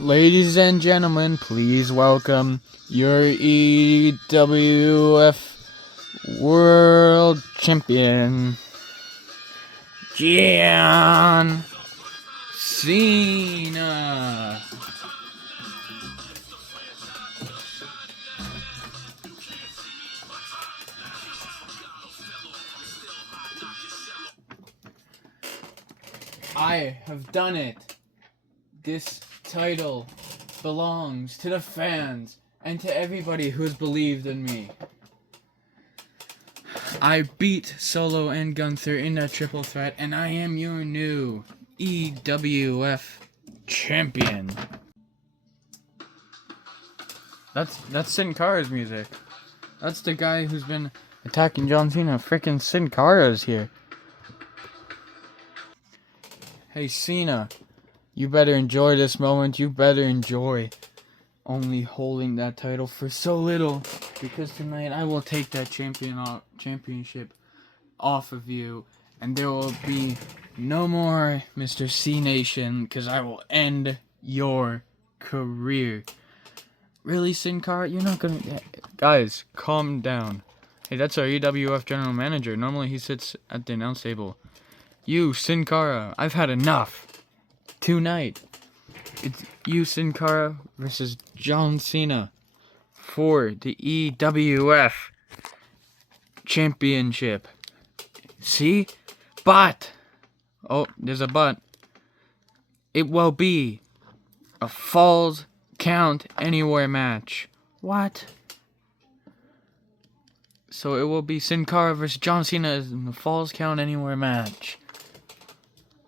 Ladies and gentlemen, please welcome your EWF World Champion, John Cena. I have done it. This title belongs to the fans and to everybody who has believed in me. I beat Solo and Gunther in that triple threat, and I am your new EWF champion. That's Sin Cara's music. That's the guy who's been attacking John Cena. Frickin' Sin Cara's here. Hey Cena, you better enjoy this moment. You better enjoy only holding that title for so little, because tonight I will take that championship off of you, and there will be no more Mr. C Nation, because I will end your career. Really, Sin Cara? You're not gonna... Guys, calm down. Hey, that's our EWF general manager. Normally he sits at the announce table. You, Sin Cara, I've had enough. Tonight, it's you, Sin Cara, versus John Cena for the EWF Championship. See? But, oh, there's a but. It will be a Falls Count Anywhere match. What? So it will be Sin Cara versus John Cena in the Falls Count Anywhere match.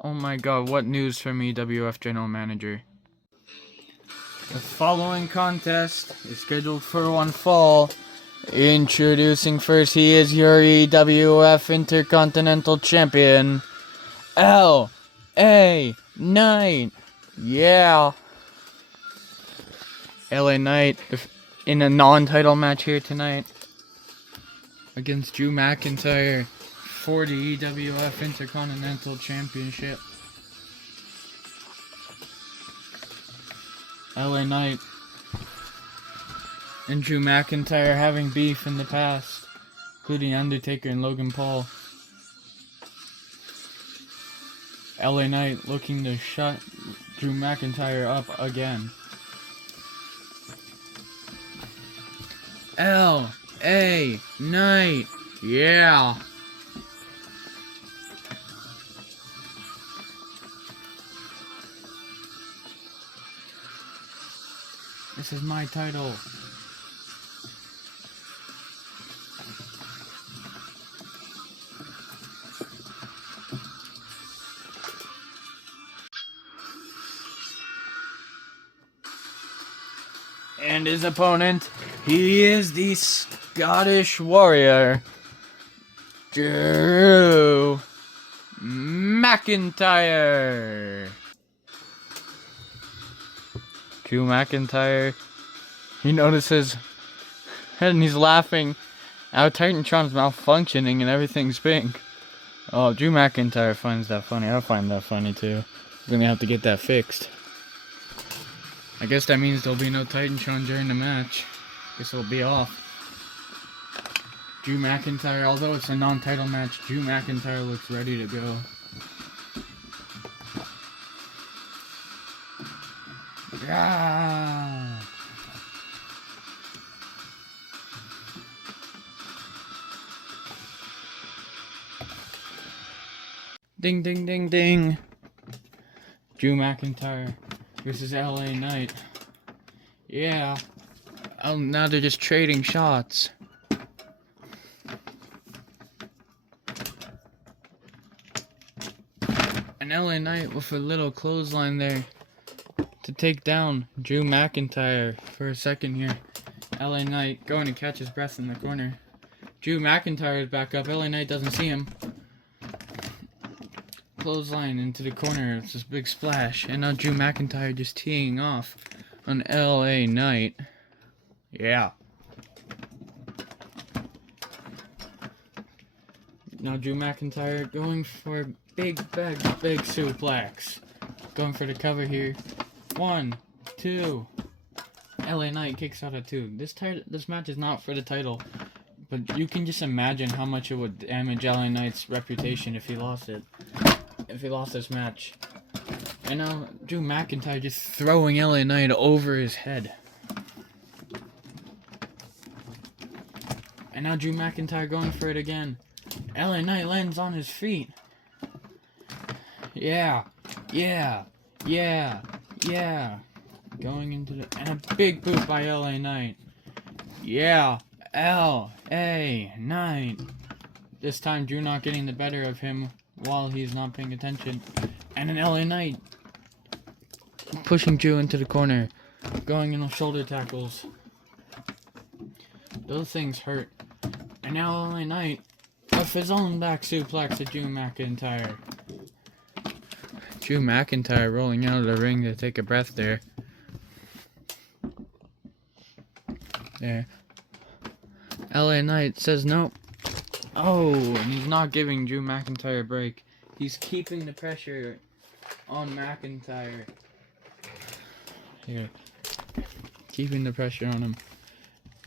Oh my god, what news from EWF General Manager. The following contest is scheduled for one fall. Introducing first, he is your EWF Intercontinental Champion, L.A. Knight. Yeah. L.A. Knight in a non-title match here tonight against Drew McIntyre for the EWF Intercontinental Championship. LA Knight and Drew McIntyre having beef in the past, including Undertaker and Logan Paul. LA Knight looking to shut Drew McIntyre up again. LA Knight, yeah. This is my title. And his opponent, he is the Scottish Warrior, Drew McIntyre. Drew McIntyre, he notices, and he's laughing. Our Titantron's malfunctioning and everything's pink. Oh, Drew McIntyre finds that funny. I find that funny too. We're gonna have to get that fixed. I guess that means there'll be no Titantron during the match. Guess it'll be off. Drew McIntyre, although it's a non-title match, Drew McIntyre looks ready to go. Yeah. Ding, ding, ding, ding. Drew McIntyre versus LA Knight. Yeah. Oh, now they're just trading shots. And LA Knight with a little clothesline there to take down Drew McIntyre for a second here. LA Knight going to catch his breath in the corner. Drew McIntyre is back up. LA Knight doesn't see him. Clothesline into the corner. It's this big splash. And now Drew McIntyre just teeing off on LA Knight. Yeah. Now Drew McIntyre going for big suplex. Going for the cover here. 1, 2. LA Knight kicks out at 2. This match is not for the title, but you can just imagine how much it would damage LA Knight's reputation if he lost it. If he lost this match. And now Drew McIntyre just throwing LA Knight over his head. And now Drew McIntyre going for it again. LA Knight lands on his feet. Yeah. Going into the... And a big boot by LA Knight. Yeah. LA Knight. This time Drew not getting the better of him while he's not paying attention. And an LA Knight pushing Drew into the corner. Going in with shoulder tackles. Those things hurt. And now LA Knight off his own back suplex to Drew McIntyre. Drew McIntyre rolling out of the ring to take a breath there. There. LA Knight says nope. Oh, and he's not giving Drew McIntyre a break. He's keeping the pressure on McIntyre. Here. Keeping the pressure on him.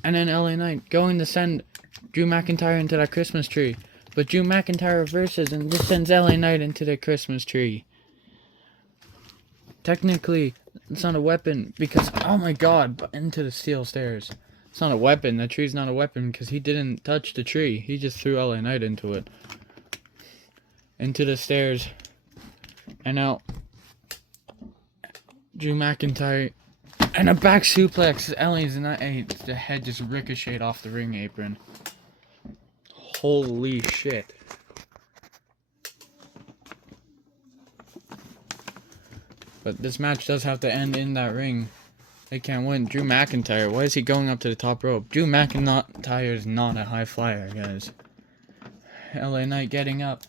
And then LA Knight going to send Drew McIntyre into that Christmas tree. But Drew McIntyre reverses and just sends LA Knight into the Christmas tree. Technically, it's not a weapon because, oh my god, into the steel stairs. It's not a weapon. The tree's not a weapon because he didn't touch the tree. He just threw LA Knight into it. Into the stairs. And now, Drew McIntyre. And a back suplex. LA's Knight. The head just ricocheted off the ring apron. Holy shit. But this match does have to end in that ring. They can't win. Drew McIntyre, why is he going up to the top rope? Drew McIntyre is not a high flyer, guys. LA Knight getting up.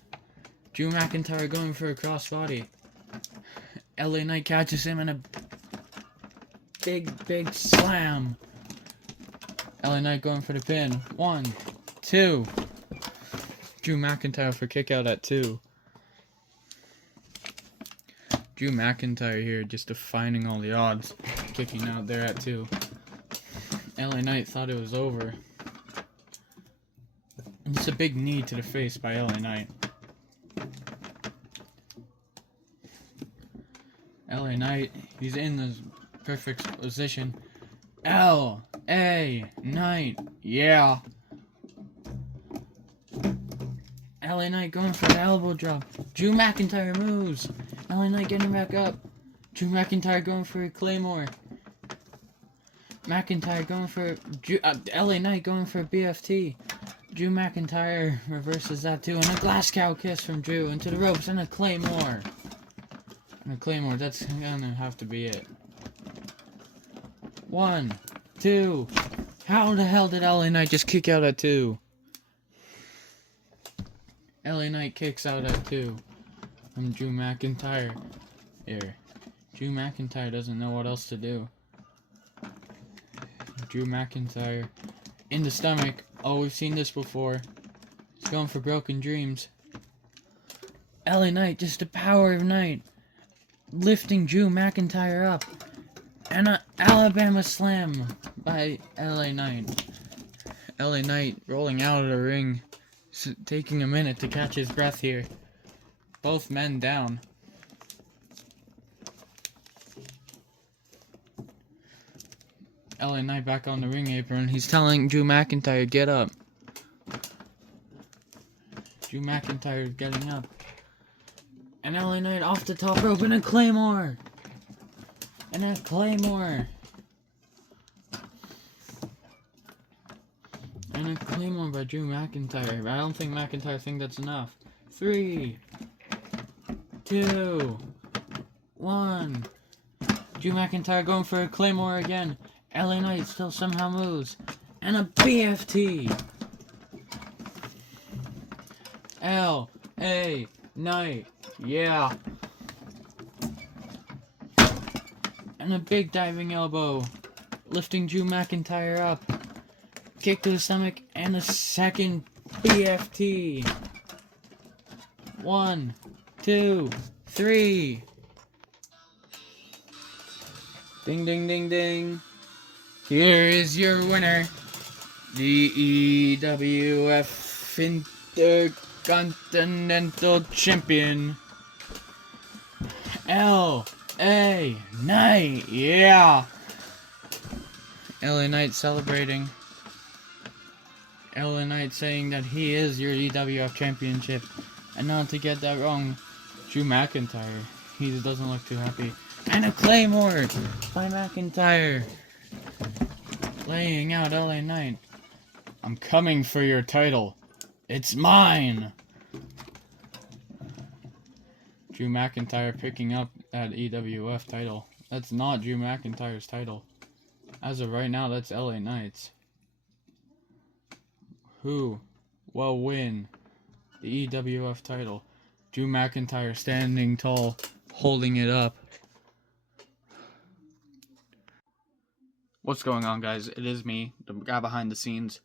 Drew McIntyre going for a crossbody. LA Knight catches him in a big slam. LA Knight going for the pin. 1, 2. Drew McIntyre for kick out at 2. Drew McIntyre here just defying all the odds. Kicking out there at 2. LA Knight thought it was over. And it's a big knee to the face by LA Knight. LA Knight, he's in the perfect position. LA Knight, yeah. LA Knight going for the elbow drop. Drew McIntyre moves. LA Knight getting back up. Drew McIntyre going for a Claymore. McIntyre going for LA Knight going for a BFT. Drew McIntyre reverses that too, and a glass cow kiss from Drew into the ropes, and a Claymore. And a Claymore, that's gonna have to be it. 1, 2. How the hell did LA Knight just kick out at 2? LA Knight kicks out at 2 from Drew McIntyre. Here. Drew McIntyre doesn't know what else to do. Drew McIntyre in the stomach. Oh, we've seen this before. He's going for broken dreams. LA Knight, just the power of Knight. Lifting Drew McIntyre up. And an Alabama slam by LA Knight. LA Knight rolling out of the ring. Taking a minute to catch his breath here. Both men down. LA Knight back on the ring apron. He's telling Drew McIntyre, get up. Drew McIntyre is getting up. And LA Knight off the top rope and a Claymore. And a Claymore. And a Claymore by Drew McIntyre. I don't think McIntyre thinks that's enough. 3, 2, 1. Drew McIntyre going for a Claymore again. LA Knight still somehow moves. And a BFT. LA Knight. Yeah. And a big diving elbow. Lifting Drew McIntyre up. Kick to the stomach. And a second BFT. 1, 2, 3. Ding, ding, ding, ding. Here is your winner, the EWF Intercontinental Champion, L.A. Knight. Yeah. L.A. Knight celebrating. L.A. Knight saying that he is your EWF Championship. And not to get that wrong, Drew McIntyre. He doesn't look too happy. And a Claymore by McIntyre. Laying out L.A. Knight. I'm coming for your title. It's mine. Drew McIntyre picking up that EWF title. That's not Drew McIntyre's title. As of right now, that's L.A. Knight's. Who will win the EWF title? Drew McIntyre standing tall, holding it up. What's going on, guys? It is me, the guy behind the scenes.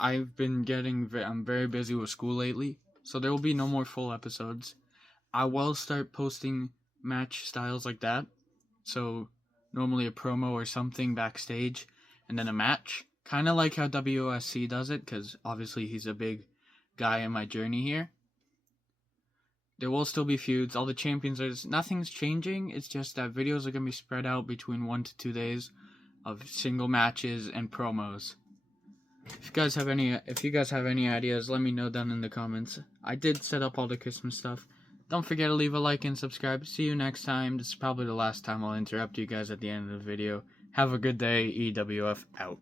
I'm very busy with school lately, so there will be no more full episodes. I will start posting match styles like that. So, normally a promo or something backstage, and then a match. Kind of like how WOSC does it, because obviously he's a big guy in my journey here. There will still be feuds. All the champions nothing's changing. It's just that videos are going to be spread out between 1 to 2 days of single matches and promos. If you guys have any ideas, let me know down in the comments. I did set up all the Christmas stuff. Don't forget to leave a like and subscribe. See you next time. This is probably the last time I'll interrupt you guys at the end of the video. Have a good day. EWF out.